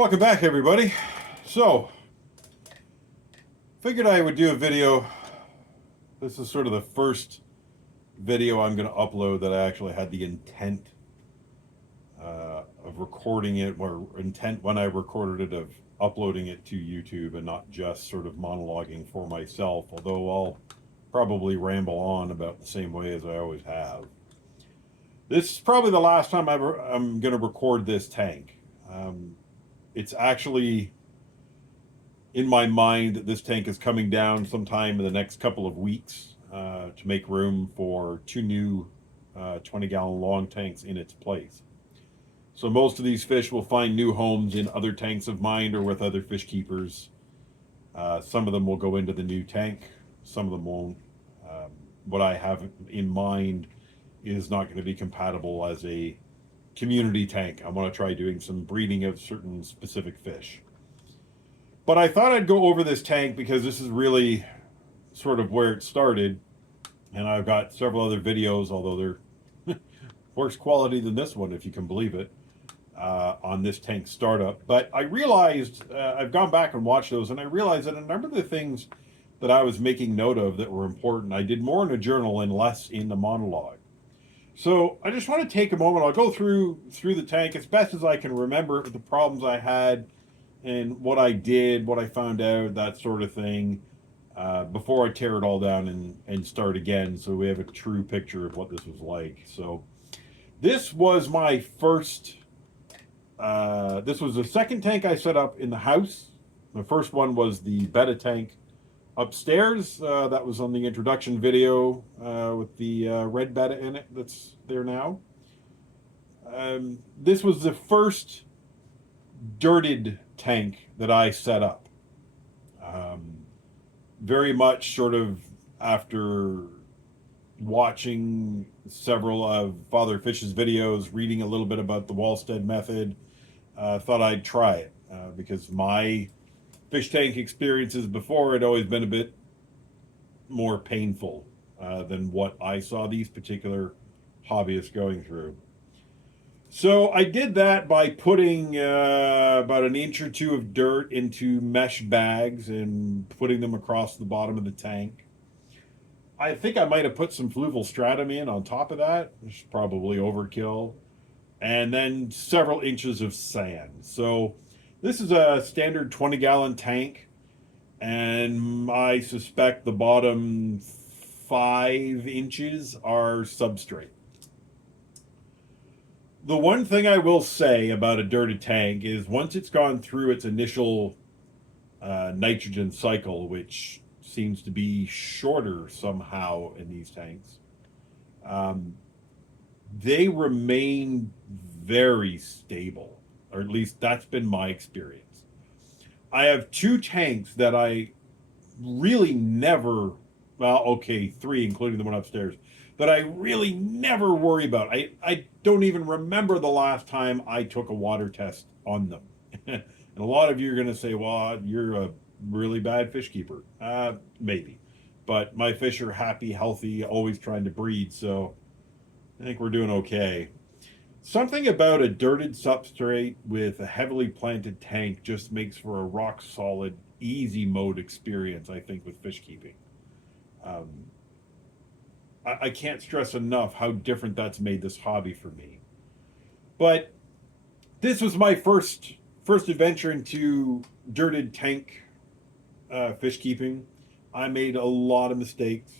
Welcome back, everybody. So, figured I would do a video. This is sort of the first video I'm going to upload that I actually had the intent of recording it, or intent when I recorded it of uploading it to YouTube and not just sort of monologuing for myself, although I'll probably ramble on about the same way as I always have. This is probably the last time I'm going to record this tank. It's actually in my mind that this tank is coming down sometime in the next couple of weeks to make room for two new 20-gallon long tanks in its place. So most of these fish will find new homes in other tanks of mine or with other fish keepers. Some of them will go into the new tank, some of them won't. What I have in mind is not going to be compatible as a community tank. I want to try doing some breeding of certain specific fish. But I thought I'd go over this tank because this is really sort of where it started. And I've got several other videos, although they're worse quality than this one, if you can believe it, on this tank startup. But I realized, I've gone back and watched those, and I realized that a number of the things that I was making note of that were important, I did more in a journal and less in the monologue. So I just want to take a moment. I'll go through the tank as best as I can remember the problems I had and what I did, what I found out, that sort of thing, before I tear it all down and start again, so we have a true picture of what this was like. So this was my first, this was the second tank I set up in the house. The first one was the betta tank upstairs. That was on the introduction video with the red betta in it that's there now. This was the first dirted tank that I set up. Very much sort of after watching several of Father Fish's videos, reading a little bit about the Wallstead method, thought I'd try it because my fish tank experiences before had always been a bit more painful than what I saw these particular hobbyists going through. So I did that by putting about an inch or two of dirt into mesh bags and putting them across the bottom of the tank. I think I might have put some fluval stratum in on top of that, which is probably overkill, and then several inches of sand. So this is a standard 20-gallon tank, and I suspect the bottom 5 inches are substrate. The one thing I will say about a dirted tank is once it's gone through its initial nitrogen cycle, which seems to be shorter somehow in these tanks, they remain very stable, or at least that's been my experience. I have 2 tanks that I really never, well, okay, 3 including the one upstairs, that I really never worry about. I don't even remember the last time I took a water test on them. And a lot of you are going to say, well, you're a really bad fish keeper. Maybe. But my fish are happy, healthy, always trying to breed, so I think we're doing okay. Something about a dirted substrate with a heavily planted tank just makes for a rock solid, easy mode experience, I think, with fish keeping. I can't stress enough how different that's made this hobby for me. But this was my first adventure into dirted tank fish keeping. I made a lot of mistakes.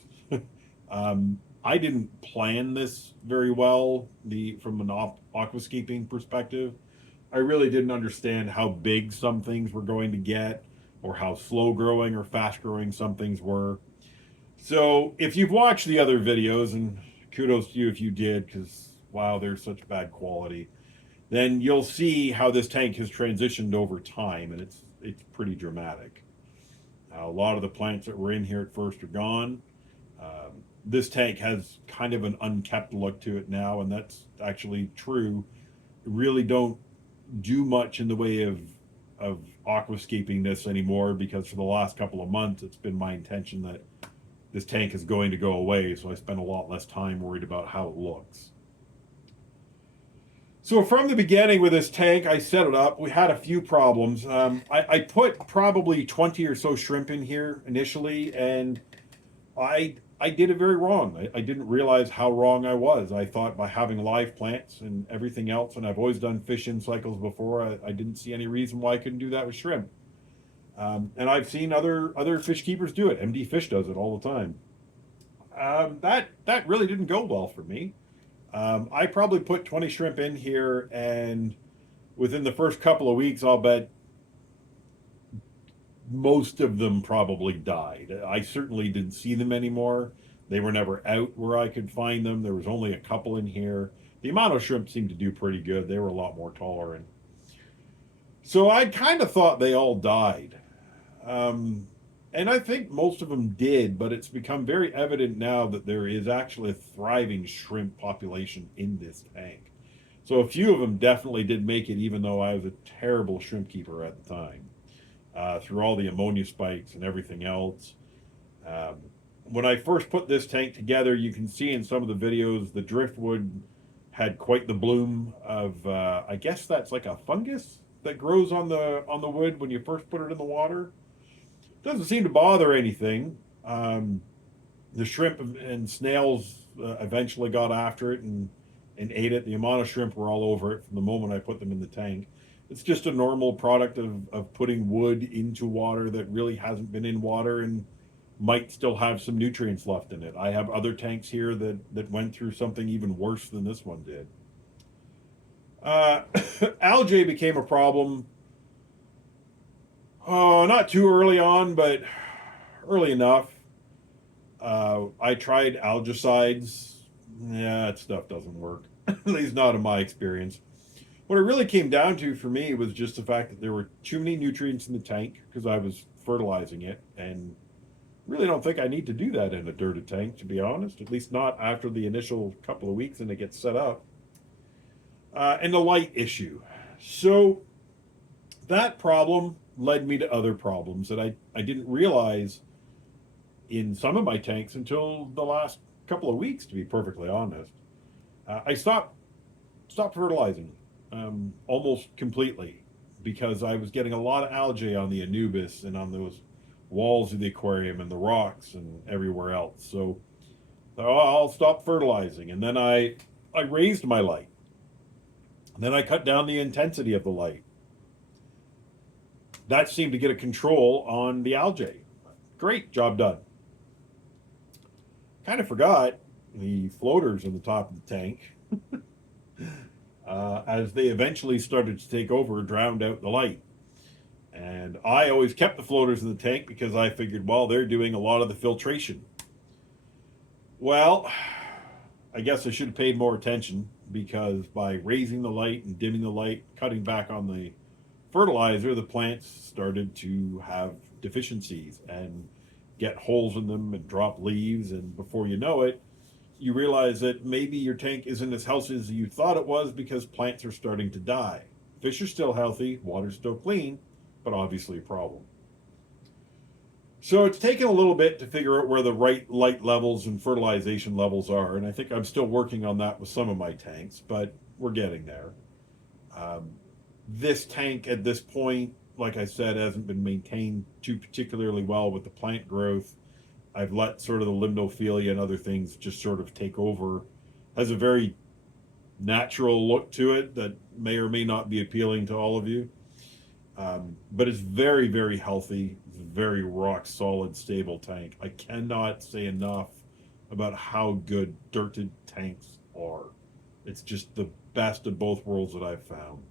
I didn't plan this very well from an aquascaping perspective. I really didn't understand how big some things were going to get, or how slow growing or fast growing some things were. So if you've watched the other videos, and kudos to you if you did, because wow, they're such bad quality, then you'll see how this tank has transitioned over time, and it's pretty dramatic. A lot of the plants that were in here at first are gone. This tank has kind of an unkept look to it now, and that's actually true. Really don't do much in the way of aquascaping this anymore, because for the last couple of months it's been my intention that this tank is going to go away, so I spend a lot less time worried about how it looks. So from the beginning with this tank, I set it up. We had a few problems. I put probably 20 or so shrimp in here initially, and I did it very wrong. I didn't realize how wrong I was. I thought by having live plants and everything else, and I've always done fish in cycles before, I didn't see any reason why I couldn't do that with shrimp. And I've seen other fish keepers do it. MD Fish does it all the time. That really didn't go well for me. I probably put 20 shrimp in here, and within the first couple of weeks, I'll bet most of them probably died. I certainly didn't see them anymore. They were never out where I could find them. There was only a couple in here. The amount of shrimp seemed to do pretty good. They were a lot more tolerant. So I kind of thought they all died. Um, and I think most of them did, but it's become very evident now that there is actually a thriving shrimp population in this tank. So a few of them definitely did make it, even though I was a terrible shrimp keeper at the time, through all the ammonia spikes and everything else. Um, when I first put this tank together, you can see in some of the videos the driftwood had quite the bloom of, I guess that's like a fungus that grows on the wood when you first put it in the water. Doesn't seem to bother anything. The shrimp and snails eventually got after it and ate it. The amount of shrimp were all over it from the moment I put them in the tank. It's just a normal product of putting wood into water that really hasn't been in water and might still have some nutrients left in it. I have other tanks here that went through something even worse than this one did. Uh, Algae became a problem. Oh, not too early on, but early enough. I tried algicides. Yeah, that stuff doesn't work. At least not in my experience. What it really came down to for me was just the fact that there were too many nutrients in the tank because I was fertilizing it, and really don't think I need to do that in a dirted tank, to be honest. At least not after the initial couple of weeks and it gets set up. And the light issue. So that problem led me to other problems that I didn't realize in some of my tanks until the last couple of weeks, to be perfectly honest. I stopped fertilizing almost completely because I was getting a lot of algae on the Anubis and on those walls of the aquarium and the rocks and everywhere else. So I'll stop fertilizing, and then I raised my light. And then I cut down the intensity of the light. That seemed to get a control on the algae. Great, job done. Kind of forgot the floaters in the top of the tank. As they eventually started to take over, drowned out the light. And I always kept the floaters in the tank because I figured, well, they're doing a lot of the filtration. Well, I guess I should have paid more attention because by raising the light and dimming the light, cutting back on the fertilizer, the plants started to have deficiencies and get holes in them and drop leaves. And before you know it, you realize that maybe your tank isn't as healthy as you thought it was because plants are starting to die. Fish are still healthy, water's still clean, but obviously a problem. So it's taken a little bit to figure out where the right light levels and fertilization levels are, and I think I'm still working on that with some of my tanks, but we're getting there. Um, this tank at this point, like I said, hasn't been maintained too particularly well with the plant growth. I've let sort of the limnophilia and other things just sort of take over. Has a very natural look to it that may or may not be appealing to all of you. But it's very, very healthy. It's a very rock solid, stable tank. I cannot say enough about how good dirted tanks are. It's just the best of both worlds that I've found.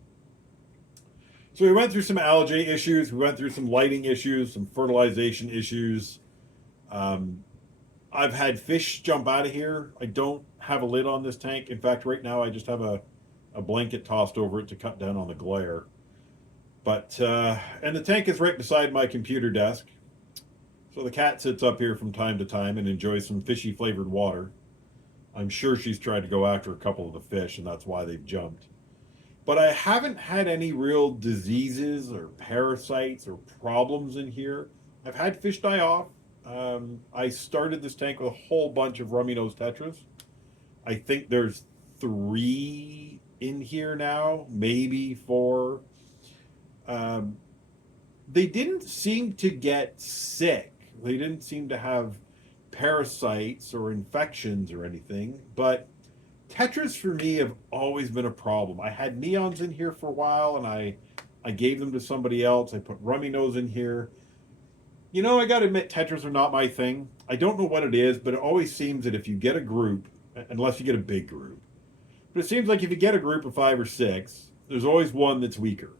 So we went through some algae issues. We went through some lighting issues, some fertilization issues. Um, I've had fish jump out of here. I don't have a lid on this tank. In fact, right now I just have a blanket tossed over it to cut down on the glare. But, and the tank is right beside my computer desk. So the cat sits up here from time to time and enjoys some fishy flavored water. I'm sure she's tried to go after a couple of the fish, and that's why they've jumped. But I haven't had any real diseases or parasites or problems in here. I've had fish die off. I started this tank with a whole bunch of rummy nose tetras. I think there's 3 in here now, maybe 4. Um, they didn't seem to get sick. They didn't seem to have parasites or infections or anything. But Tetras for me have always been a problem. I had neons in here for a while, and I gave them to somebody else. I put rummy nose in here. I got to admit, Tetras are not my thing. I don't know what it is, but it always seems that if you get a group, unless you get a big group, but it seems like if you get a group of 5 or 6, there's always one that's weaker.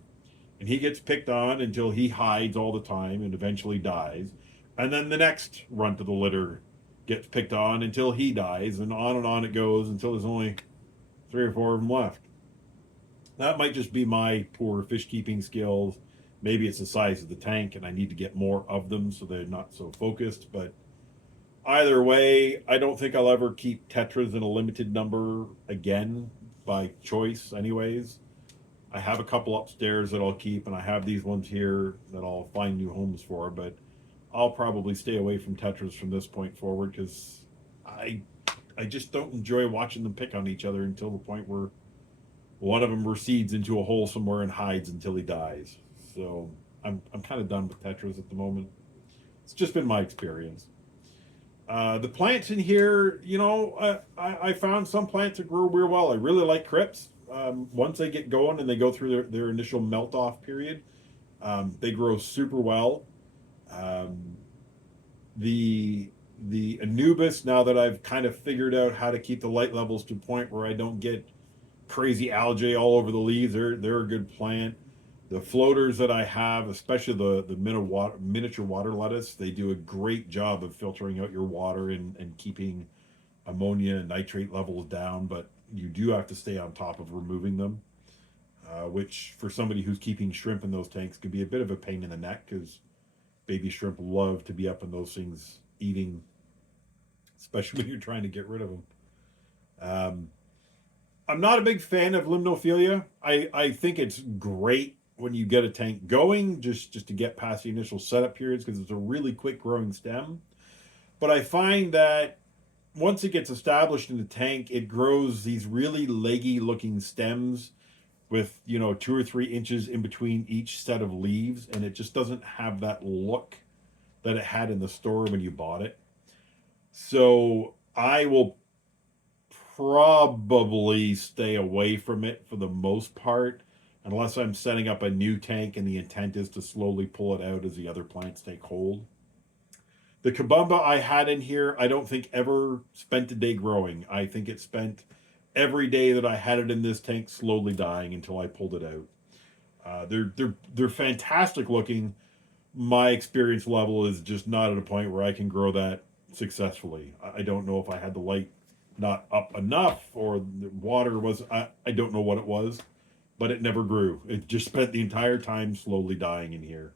And he gets picked on until he hides all the time and eventually dies. And then the next runt of the litter gets picked on until he dies, and on it goes until there's only 3 or 4 of them left. That might just be my poor fish keeping skills. Maybe it's the size of the tank and I need to get more of them so they're not so focused. But either way, I don't think I'll ever keep Tetras in a limited number again by choice, anyways. I have a couple upstairs that I'll keep, and I have these ones here that I'll find new homes for. But I'll probably stay away from Tetras from this point forward because I I just don't enjoy watching them pick on each other until the point where one of them recedes into a hole somewhere and hides until he dies. So I'm kind of done with Tetras at the moment. It's just been my experience. The plants in here, I found some plants that grow real well. I really like crypts. Once they get going and they go through their initial melt off period, they grow super well. Um, the Anubis, now that I've kind of figured out how to keep the light levels to a point where I don't get crazy algae all over the leaves, they're a good plant. The floaters that I have, especially the miniature water lettuce, they do a great job of filtering out your water and keeping ammonia and nitrate levels down, but you do have to stay on top of removing them, which for somebody who's keeping shrimp in those tanks could be a bit of a pain in the neck because baby shrimp love to be up in those things eating, especially when you're trying to get rid of them. Um, I'm not a big fan of limnophilia. I think it's great when you get a tank going, just to get past the initial setup periods because it's a really quick growing stem. But I find that once it gets established in the tank, it grows these really leggy looking stems with 2 or 3 inches in between each set of leaves, and it just doesn't have that look that it had in the store when you bought it. So I will probably stay away from it for the most part, unless I'm setting up a new tank and the intent is to slowly pull it out as the other plants take hold. The Kabumba I had in here, I don't think ever spent a day growing. I think it spent every day that I had it in this tank slowly dying until I pulled it out. They're fantastic looking. My experience level is just not at a point where I can grow that successfully. I don't know if I had the light not up enough or the water was, I don't know what it was, but it never grew. It just spent the entire time slowly dying in here.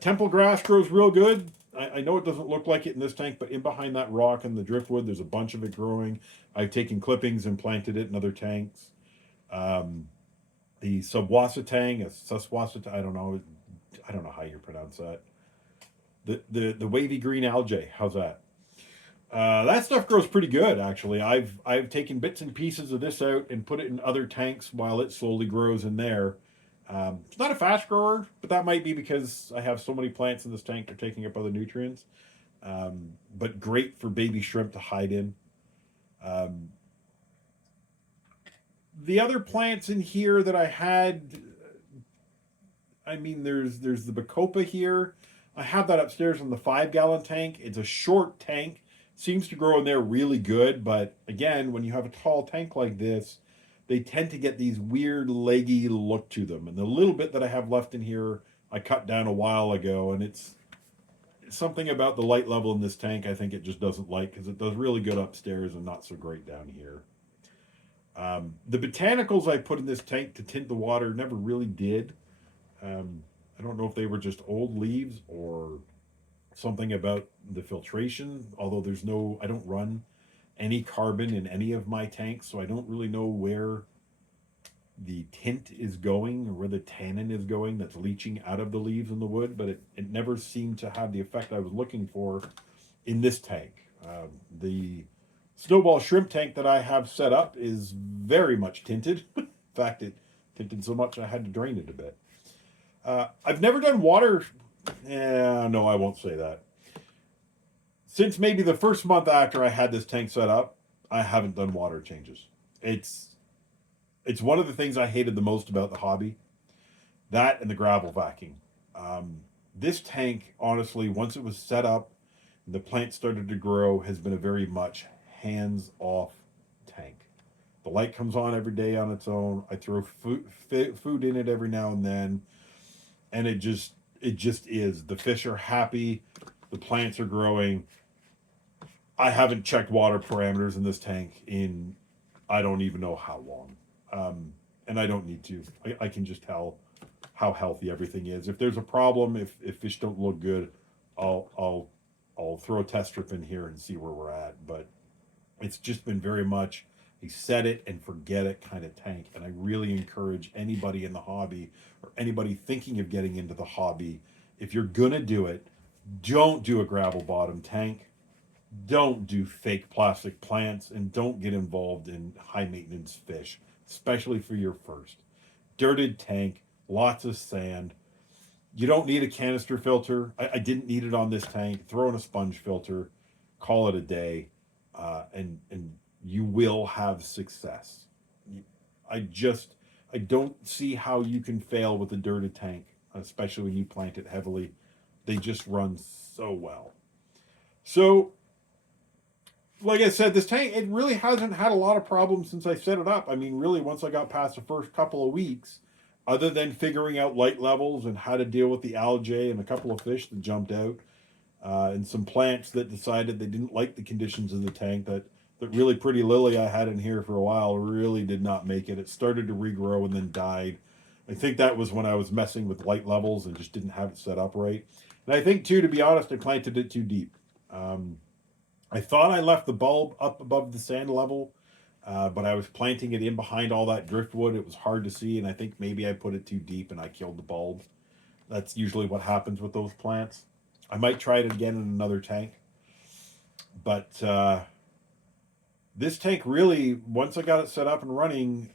Temple grass grows real good. I know it doesn't look like it in this tank, but in behind that rock and the driftwood, there's a bunch of it growing. I've taken clippings and planted it in other tanks. Um, the subwasatang, I don't know how you pronounce that. The wavy green algae, how's that? That stuff grows pretty good, actually. I've taken bits and pieces of this out and put it in other tanks while it slowly grows in there. It's not a fast grower, but that might be because I have so many plants in this tank they're taking up other nutrients. But great for baby shrimp to hide in. Um, the other plants in here that I had, I mean, there's the Bacopa here. I have that upstairs in the 5 gallon tank. It's a short tank, seems to grow in there really good, but again, when you have a tall tank like this, they tend to get these weird leggy look to them. And the little bit that I have left in here, I cut down a while ago, and it's something about the light level in this tank I think it just doesn't like because it does really good upstairs and not so great down here. The botanicals I put in this tank to tint the water never really did. I don't know if they were just old leaves or something about the filtration, although I don't run any carbon in any of my tanks, so I don't really know where the tint is going or where the tannin is going that's leaching out of the leaves in the wood, but it never seemed to have the effect I was looking for in this tank. The snowball shrimp tank that I have set up is very much tinted. In fact, it tinted so much I had to drain it a bit. I've never done water. No, I won't say that. Since maybe the first month after I had this tank set up, I haven't done water changes. It's it's one of the things I hated the most about the hobby. That and the gravel vacuum. This tank, honestly, once it was set up, the plant started to grow, has been a very much hands off tank. The light comes on every day on its own. I throw food in it every now and then, and it just is. The fish are happy, the plants are growing. I haven't checked water parameters in this tank in I don't even know how long, and I don't need to. I can just tell how healthy everything is. If there's a problem, if fish don't look good, I'll I'll I'll throw a test strip in here and see where we're at. But it's just been very much a set it and forget it kind of tank. And I really encourage anybody in the hobby or anybody thinking of getting into the hobby, if you're gonna do it, don't do a gravel bottom tank. Don't do fake plastic plants and don't get involved in high maintenance fish, especially for your first. Dirted tank, lots of sand. You don't need a canister filter. I didn't need it on this tank. Throw in a sponge filter, call it a day, and you will have success. I just I don't see how you can fail with a dirted tank, especially when you plant it heavily. They just run so well. So, like I said, this tank it really hasn't had a lot of problems since I set it up. I mean, really, once I got past the first couple of weeks, other than figuring out light levels and how to deal with the algae and a couple of fish that jumped out, and some plants that decided they didn't like the conditions of the tank. That really pretty lily I had in here for a while really did not make it. It started to regrow and then died. I think that was when I was messing with light levels and just didn't have it set up right. And I think too, to be honest, I planted it too deep. Um, I thought I left the bulb up above the sand level, but I was planting it in behind all that driftwood. It was hard to see, and I think maybe I put it too deep and I killed the bulb. That's usually what happens with those plants. I might try it again in another tank, but this tank really, once I got it set up and running,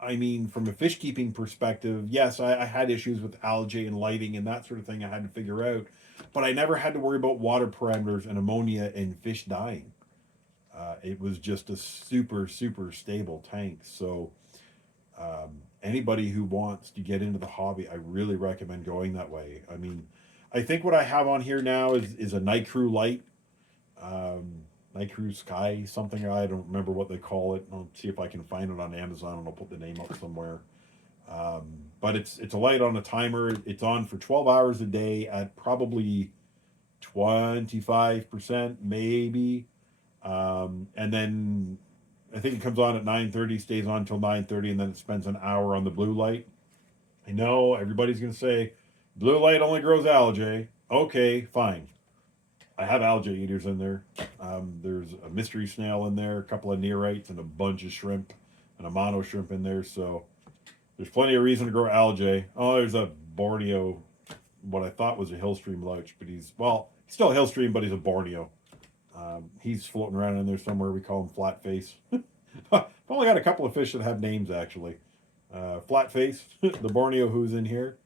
I mean, from a fish keeping perspective, yes, I had issues with algae and lighting and that sort of thing I had to figure out, but I never had to worry about water parameters and ammonia and fish dying. It was just a super, super stable tank. So, anybody who wants to get into the hobby, I really recommend going that way. I mean, I think what I have on here now is a Night Crew light, um, Night Crew Sky something. I don't remember what they call it. I'll see if I can find it on Amazon and I'll put the name up somewhere. But it's a light on a timer. It's on for 12 hours a day at probably 25% maybe, and then I think it comes on at 9:30, stays on until 9:30, and then it spends an hour on the blue light. I know everybody's gonna say blue light only grows algae. Okay, fine. I have algae eaters in there. There's a mystery snail in there, a couple of neorites, and a bunch of shrimp, and a mono shrimp in there. So there's plenty of reason to grow algae. Oh, there's a Borneo, what I thought was a Hillstream loach, but he's still a Hillstream, but he's a Borneo. He's floating around in there somewhere. We call him Flat Face. I've only got a couple of fish that have names actually. Flat Face, the Borneo who's in here.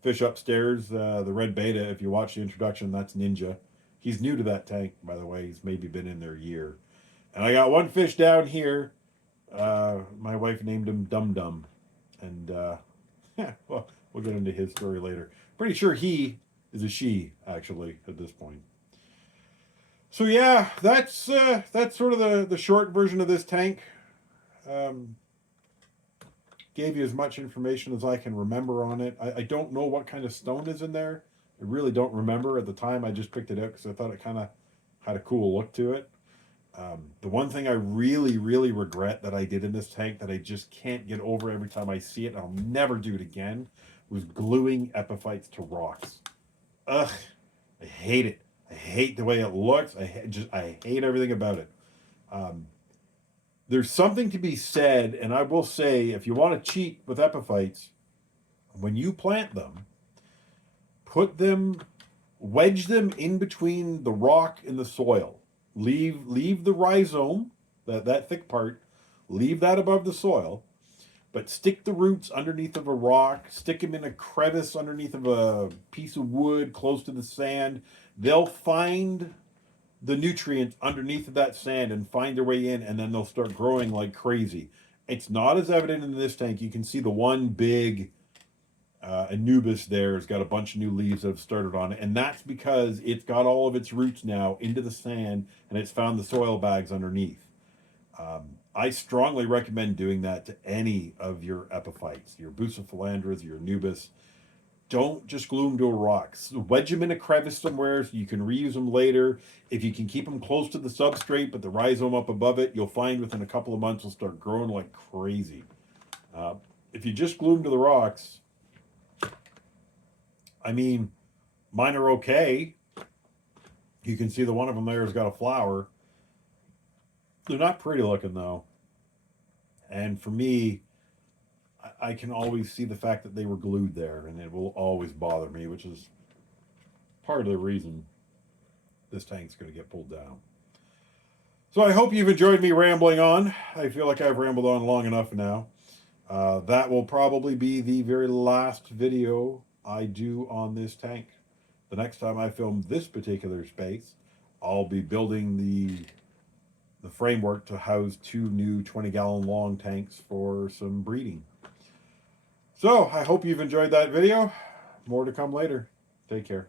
Fish upstairs, the red beta. If you watch the introduction, that's Ninja. He's new to that tank, by the way. He's maybe been in there a year. And I got one fish down here. My wife named him Dum Dum, and yeah, well, we'll get into his story later. Pretty sure he is a she actually at this point. So yeah, that's sort of the short version of this tank. Um, Gave you as much information as I can remember on it. I don't know what kind of stone is in there. I really don't remember at the time. I just picked it up because I thought it kind of had a cool look to it. The one thing I really, really regret that I did in this tank that I just can't get over every time I see it, and I'll never do it again, was gluing epiphytes to rocks. Ugh, I hate it. I hate the way it looks. I hate everything about it. Um, there's something to be said, and I will say, if you want to cheat with epiphytes, when you plant them, put them, wedge them in between the rock and the soil. leave the rhizome, that thick part, leave that above the soil, but stick the roots underneath of a rock, stick them in a crevice underneath of a piece of wood close to the sand. They'll find the nutrients underneath of that sand and find their way in, and then they'll start growing like crazy. It's not as evident in this tank. You can see the one big Anubis there has got a bunch of new leaves that have started on it, and that's because it's got all of its roots now into the sand and it's found the soil bags underneath. I strongly recommend doing that to any of your epiphytes, your Bucephalandras, your Anubis. Don't just glue them to a rock. Wedge them in a crevice somewhere so you can reuse them later. If you can keep them close to the substrate, but the rhizome up above it, you'll find within a couple of months they'll start growing like crazy. If you just glue them to the rocks, I mean, mine are okay. You can see the one of them there has got a flower. They're not pretty looking though. And for me, I can always see the fact that they were glued there, and it will always bother me, which is part of the reason this tank's going to get pulled down. So I hope you've enjoyed me rambling on. I feel like I've rambled on long enough now. That will probably be the very last video I do on this tank. The next time I film this particular space, I'll be building the framework to house 2 new 20-gallon long tanks for some breeding. So I hope you've enjoyed that video. More to come later. Take care.